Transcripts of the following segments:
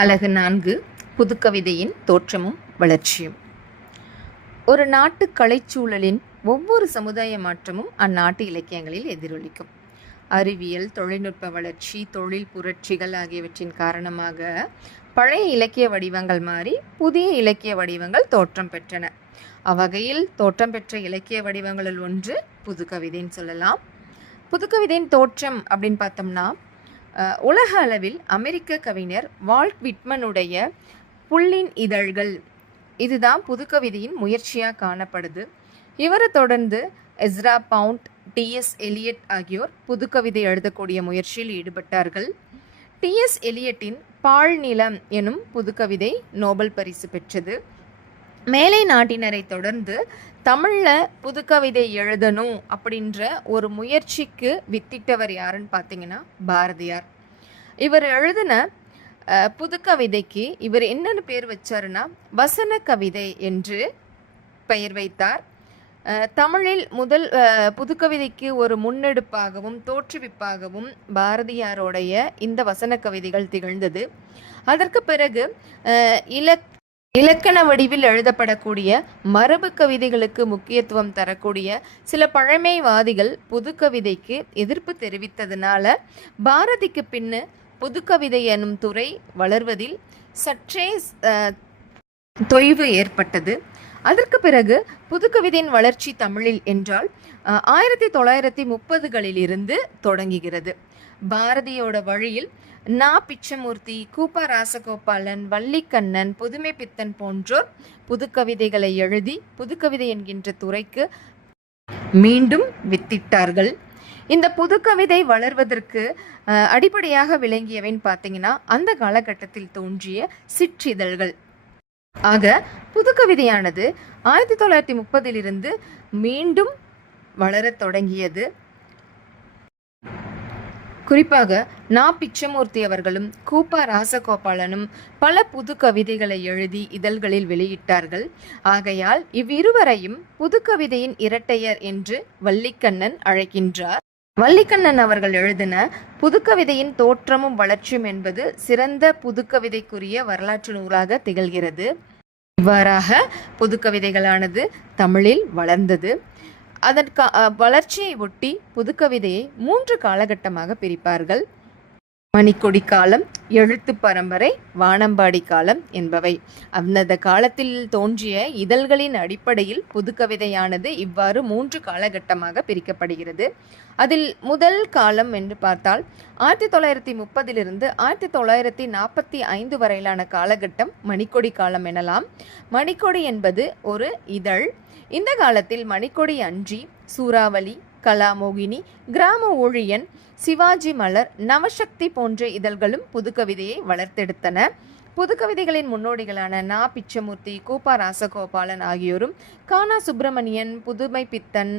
அழகு நான்கு புதுக்கவிதையின் தோற்றமும் வளர்ச்சியும். ஒரு நாட்டு கலைச்சூழலின் ஒவ்வொரு சமுதாய மாற்றமும் அந்நாட்டு இலக்கியங்களில் எதிரொலிக்கும். அறிவியல் தொழில்நுட்ப வளர்ச்சி தொழில் புரட்சிகள் ஆகியவற்றின் காரணமாக பழைய இலக்கிய வடிவங்கள் மாறி புதிய இலக்கிய வடிவங்கள் தோற்றம் பெற்றன. அவ்வகையில் தோற்றம் பெற்ற இலக்கிய வடிவங்களில் ஒன்று புதுக்கவிதைன்னு சொல்லலாம். புதுக்கவிதையின் தோற்றம் அப்படின்னு பார்த்தோம்னா உலக அளவில் அமெரிக்க கவிஞர் வால்ட் விட்மனுடைய புல்லின் இதழ்கள் இதுதான் புதுக்கவிதையின் முயற்சியாக காணப்படுது. இவரை தொடர்ந்து எஸ்ரா பவுண்ட் டிஎஸ் எலியட் ஆகியோர் புதுக்கவிதை எழுதக்கூடிய முயற்சியில் ஈடுபட்டார்கள். டிஎஸ் எலியட்டின் பாழ்நிலம் எனும் புதுக்கவிதை நோபல் பரிசு பெற்றது. மேலை நாட்டினரை தொடர்ந்து தமிழில் புதுக்கவிதை எழுதணும் அப்படின்ற ஒரு முயற்சிக்கு வித்திட்டவர் யாருன்னு பார்த்தீங்கன்னா பாரதியார். இவர் எழுதின புதுக்கவிதைக்கு இவர் என்னென்னு பேர் வச்சாருன்னா வசன கவிதை என்று பெயர் வைத்தார். தமிழில் முதல் புதுக்கவிதைக்கு ஒரு முன்னெடுப்பாகவும் தோற்றுவிப்பாகவும் பாரதியாருடைய இந்த வசன கவிதைகள் திகழ்ந்தது. அதற்கு பிறகு இலக் இலக்கண வடிவில் எழுதப்படக்கூடிய மரபு கவிதைகளுக்கு முக்கியத்துவம் தரக்கூடிய சில பழமைவாதிகள் புதுக்கவிதைக்கு எதிர்ப்பு தெரிவித்ததுனால பாரதிக்கு பின்னு புதுக்கவிதை எனும் துறை வளர்வதில் சற்றே தொய்வு ஏற்பட்டது. அதற்கு பிறகு புதுக்கவிதையின் வளர்ச்சி தமிழில் என்றால் ஆயிரத்தி தொள்ளாயிரத்தி முப்பதுகளிலிருந்து தொடங்குகிறது. பாரதியோட வழியில் நா. பிச்சமூர்த்தி கூப்பா ராசகோபாலன் வள்ளிக்கண்ணன் புதுமை பித்தன் போன்றோர் புதுக்கவிதைகளை எழுதி புதுக்கவிதை என்கின்ற துறைக்கு மீண்டும் வித்திட்டார்கள். இந்த புதுக்கவிதை வளர்வதற்கு அடிப்படையாக விளங்கியவைன்னு பார்த்தீங்கன்னா அந்த காலகட்டத்தில் தோன்றிய சிற்றிதழ்கள். ஆக புதுக்கவிதையானது ஆயிரத்தி தொள்ளாயிரத்தி முப்பதிலிருந்து மீண்டும் வளரத் தொடங்கியது. குறிப்பாக நா. பிச்சமூர்த்தி அவர்களும் கூப்பா ராசகோபாலனும் பல புது கவிதைகளை எழுதி இதழ்களில் வெளியிட்டார்கள். ஆகையால் இவ்விருவரையும் புதுக்கவிதையின் இரட்டையர் என்று வள்ளிக்கண்ணன் அழைக்கின்றார். வள்ளிக்கண்ணன் அவர்கள் எழுதின புதுக்கவிதையின் தோற்றமும் வளர்ச்சியும் என்பது சிறந்த புதுக்கவிதைக்குரிய வரலாற்று நூலாக திகழ்கிறது. இவ்வாறாக புதுக்கவிதைகளானது தமிழில் வளர்ந்தது. அதற்கு வளர்ச்சியை ஒட்டி புதுக்கவிதையை மூன்று காலகட்டமாக பிரிப்பார்கள். மணிக்கொடி காலம் எழுத்து பரம்பரை வானம்பாடி காலம் என்பவை. அந்தந்த காலத்தில் தோன்றிய இதழ்களின் அடிப்படையில் புதுக்கவிதையானது இவ்வாறு மூன்று காலகட்டமாக பிரிக்கப்படுகிறது. அதில் முதல் காலம் என்று பார்த்தால் ஆயிரத்தி தொள்ளாயிரத்தி முப்பதிலிருந்து ஆயிரத்தி தொள்ளாயிரத்தி நாற்பத்தி ஐந்து வரையிலான காலகட்டம் மணிக்கொடி காலம் எனலாம். மணிக்கொடி என்பது ஒரு இதழ். இந்த காலத்தில் மணிக்கொடி அன்றி சூறாவளி கலாமோகினி கிராம ஊழியன் சிவாஜி மலர் நவசக்தி போன்ற இதழ்களும் புதுக்கவிதையை வளர்த்தெடுத்தன. புதுக்கவிதைகளின் முன்னோடிகளான நா பிச்சமூர்த்தி கூப்பா ராசகோபாலன் ஆகியோரும் கானா சுப்பிரமணியன் புதுமை பித்தன்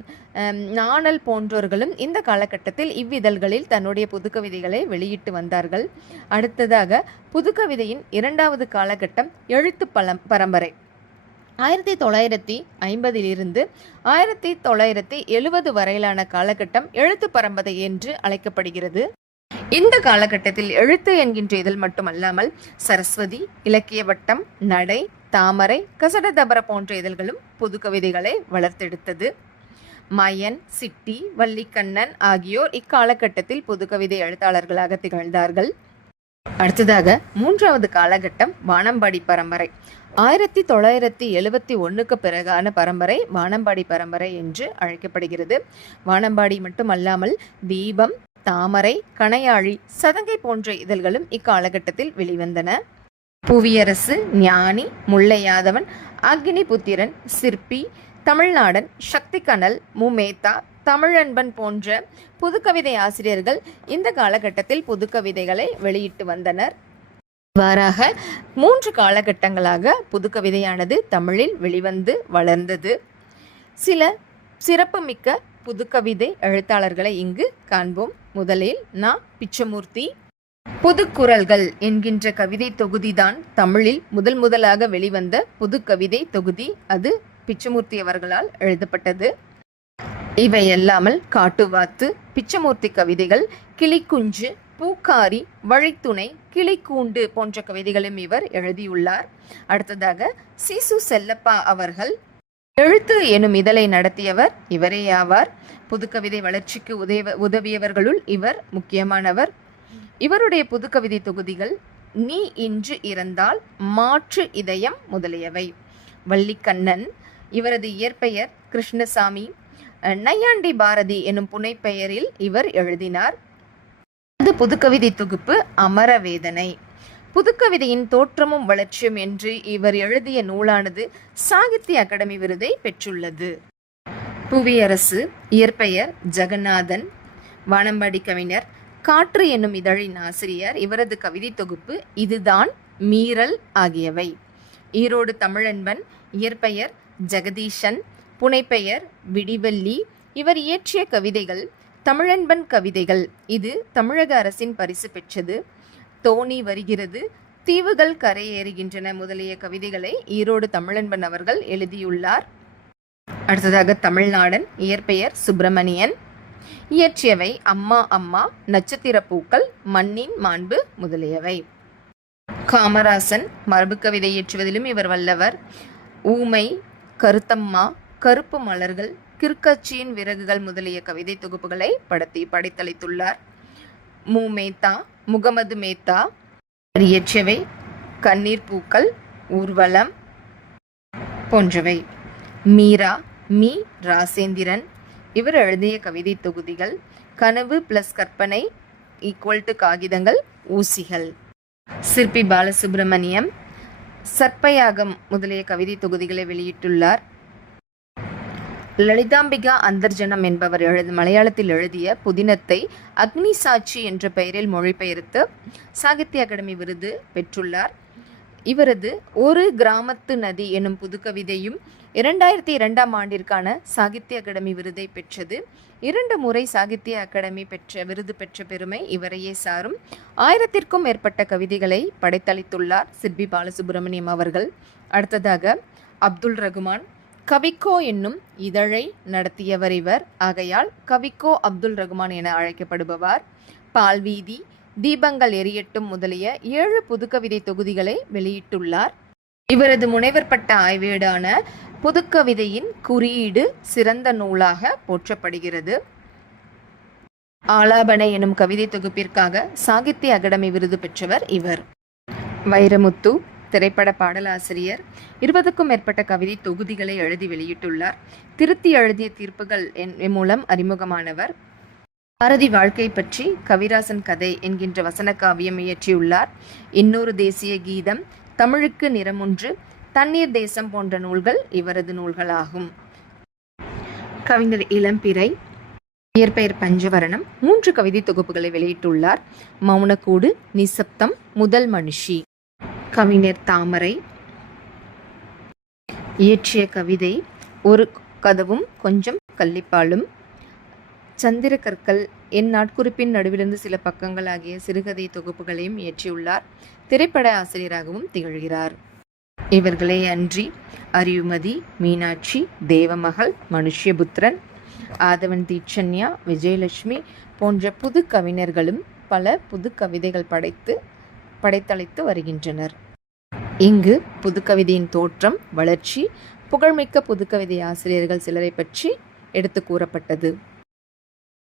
நாணல் போன்றோர்களும் இந்த காலகட்டத்தில் இவ்விதழ்களில் தன்னுடைய புதுக்கவிதைகளை வெளியிட்டு வந்தார்கள். அடுத்ததாக புதுக்கவிதையின் இரண்டாவது காலகட்டம் எழுத்து பலம் பரம்பரை. ஆயிரத்தி தொள்ளாயிரத்தி ஐம்பதிலிருந்து ஆயிரத்தி தொள்ளாயிரத்தி எழுபது வரையிலான காலகட்டம் எழுத்து பரம்பதை என்று அழைக்கப்படுகிறது. இந்த காலகட்டத்தில் எழுத்து என்கின்ற இதழ் மட்டுமல்லாமல் சரஸ்வதி இலக்கிய வட்டம் நடை தாமரை கசடதபர போன்ற இதழ்களும் புது கவிதைகளை வளர்த்தெடுத்தது. மயன் சிட்டி வள்ளிக்கண்ணன் ஆகியோர் இக்காலகட்டத்தில் புதுக்கவிதை எழுத்தாளர்களாக திகழ்ந்தார்கள். அடுத்ததாக மூன்றாவது காலகட்டம் வானம்பாடி பரம்பரை. ஆயிரத்தி தொள்ளாயிரத்தி எழுவத்தி ஒன்றுக்கு பிறகான பரம்பரை வானம்பாடி பரம்பரை என்று அழைக்கப்படுகிறது. வானம்பாடி மட்டுமல்லாமல் தீபம் தாமரை கணையாழி சதங்கை போன்ற இதழ்களும் இக்காலகட்டத்தில் வெளிவந்தன. புவியரசு ஞானி முல்லையாதவன் அக்னிபுத்திரன் சிற்பி தமிழ்நாடன் சக்தி கனல் முமேத்தா தமிழன்பன் போன்ற புதுக்கவிதை ஆசிரியர்கள் இந்த காலகட்டத்தில் புதுக்கவிதைகளை வெளியிட்டு வந்தனர். இவ்வாறாக மூன்று காலகட்டங்களாக புதுக்கவிதையானது தமிழில் வெளிவந்து வளர்ந்தது. சில சிறப்புமிக்க புதுக்கவிதை எழுத்தாளர்களை இங்கு காண்போம். முதலில் நா. பிச்சமூர்த்தி. புதுக்குரல்கள் என்கின்ற கவிதை தொகுதிதான் தமிழில் முதல் முதலாக வெளிவந்த புதுக்கவிதை தொகுதி. அது பிச்சமூர்த்தி அவர்களால் எழுதப்பட்டது. இவையல்லாமல் காட்டுவாத்து பிச்சமூர்த்தி கவிதைகள் கிளிக்குஞ்சு பூக்காரி வழித்துணை கிளிக்கூண்டு போன்ற கவிதைகளும் இவர் எழுதியுள்ளார். அடுத்ததாக சிசு செல்லப்பா அவர்கள் எழுத்து எனும் இதழை நடத்தியவர் இவரே ஆவார். புதுக்கவிதை வளர்ச்சிக்கு உதவ உதவியவர்களுள் இவர் முக்கியமானவர். இவருடைய புதுக்கவிதை தொகுதிகள் நீ இன்று இறந்தால் மாற்று இதயம் முதலியவை. வள்ளிக்கண்ணன் இவரது இயற்பெயர் கிருஷ்ணசாமி நையாண்டி பாரதி எனும் புனைப்பெயரில் இவர் எழுதினார். அது புதுக்கவிதை தொகுப்பு அமரவேதனை. புதுக்கவிதையின் தோற்றமும் வளர்ச்சியும் என்று இவர் எழுதிய நூலானது சாகித்ய அகாடமி விருதை பெற்றுள்ளது. புவியரசு இயற்பெயர் ஜெகநாதன் வானம்பாடி கவிஞர் காற்று என்னும் இதழின் ஆசிரியர் இவரது கவிதை தொகுப்பு இதுதான் மீறல் ஆகியவை. ஈரோடு தமிழன்பன் இயற்பெயர் ஜெகதீஷன் புனைப்பெயர் விடிவெள்ளி இவர் இயற்றிய கவிதைகள் தமிழன்பன் கவிதைகள். இது தமிழக அரசின் பரிசு பெற்றது. தோணி வருகிறது. தீவுகள் கரையேறுகின்றன முதலிய கவிதைகளை ஈரோடு தமிழன்பன் அவர்கள் எழுதியுள்ளார். அடுத்ததாக தமிழ்நாடன் இயற்பெயர் சுப்பிரமணியன். இயற்றியவை அம்மா அம்மா நட்சத்திர பூக்கள் மண்ணின் மாண்பு முதலியவை. காமராசன் மரபு கவிதை இயற்றுவதிலும் இவர் வல்லவர். ஊமை கருத்தம்மா கருப்பு மலர்கள் கிற்கச்சியின் விறகுகள் முதலிய கவிதை தொகுப்புகளை படத்தி படைத்தளித்துள்ளார். மு. மேத்தா முகமது மேத்தா இவர் இயற்றியவை கண்ணீர் பூக்கள் ஊர்வலம் போன்றவை. மீரா மீ. ராசேந்திரன். இவர் எழுதிய கவிதை தொகுதிகள் கனவு பிளஸ் கற்பனை ஈக்குவல் டு காகிதங்கள் ஊசிகள். சிற்பி பாலசுப்ரமணியம் சர்ப்பயாகம் முதலிய கவிதை தொகுதிகளை வெளியிட்டுள்ளார். லலிதாம்பிகா அந்தர்ஜனம் என்பவர் எழுது மலையாளத்தில் எழுதிய புதினத்தை அக்னி சாட்சி என்ற பெயரில் மொழிபெயர்த்து சாகித்ய அகாடமி விருது பெற்றுள்ளார். இவரது ஒரு கிராமத்து நதி எனும் புதுக்கவிதையும் இரண்டாயிரத்தி இரண்டாம் ஆண்டிற்கான சாகித்ய அகாடமி விருதை பெற்றது. இரண்டு முறை சாகித்ய அகாடமி பெற்ற விருது பெற்ற பெருமை இவரையே சாரும். ஆயிரத்திற்கும் மேற்பட்ட கவிதைகளை படைத்தளித்துள்ளார் சிற்பி பாலசுப்ரமணியம் அவர்கள். அடுத்ததாக அப்துல் ரகுமான் கவிக்கோ என்னும் இதழை நடத்தியவர் இவர். ஆகையால் கவிக்கோ அப்துல் ரகுமான் என அழைக்கப்படுபவர். பால்வீதி தீபங்கள் எரியட்டும் முதலிய ஏழு புதுக்கவிதை தொகுதிகளை வெளியிட்டுள்ளார். இவரது முனைவர் பட்ட ஆய்வேடான புதுக்கவிதையின் குறியீடு சிறந்த நூலாக போற்றப்படுகிறது. ஆலாபனை எனும் கவிதை தொகுப்பிற்காக சாகித்ய அகாடமி விருது பெற்றவர் இவர். வைரமுத்து திரைப்பட பாடலாசிரியர் இருபதுக்கும் மேற்பட்ட கவிதை தொகுதிகளை எழுதி வெளியிட்டுள்ளார். திருத்தி எழுதிய தீர்ப்புகள் என் மூலம் அறிமுகமானவர். பாரதி வாழ்க்கை பற்றி கவிராசன் கதை என்கின்ற வசன காவியம் இயற்றியுள்ளார். இன்னொரு தேசிய கீதம் தமிழுக்கு நிறமொன்று தண்ணீர் தேசம் போன்ற நூல்கள் இவரது நூல்களாகும். கவிஞர் இளம்பிறை இயற்பெயர் பஞ்சவரணம் மூன்று கவிதை தொகுப்புகளை வெளியிட்டுள்ளார். மௌனக்கூடு நிசப்தம் முதல் மனுஷி. கவிஞர் தாமரை இயற்றிய கவிதை ஒரு கதவும் கொஞ்சம் கள்ளிப்பாலும். சந்திர கற்கள் என் நாட்குறிப்பின் நடுவிலிருந்து சில பக்கங்கள் ஆகிய சிறுகதை தொகுப்புகளையும் இயற்றியுள்ளார். திரைப்பட ஆசிரியராகவும் திகழ்கிறார். இவர்களே அன்றி அறிவுமதி மீனாட்சி தேவமகள் மனுஷ்யபுத்திரன் ஆதவன் தீட்சன்யா விஜயலட்சுமி போன்ற புது கவிஞர்களும் பல புது கவிதைகள் படைத்து படைத்தளித்து வருகின்றனர். இங்கு புதுக்கவிதையின் தோற்றம் வளர்ச்சி புகழ்மிக்க புதுக்கவிதை ஆசிரியர்கள் சிலரை பற்றி எடுத்து கூறப்பட்டது.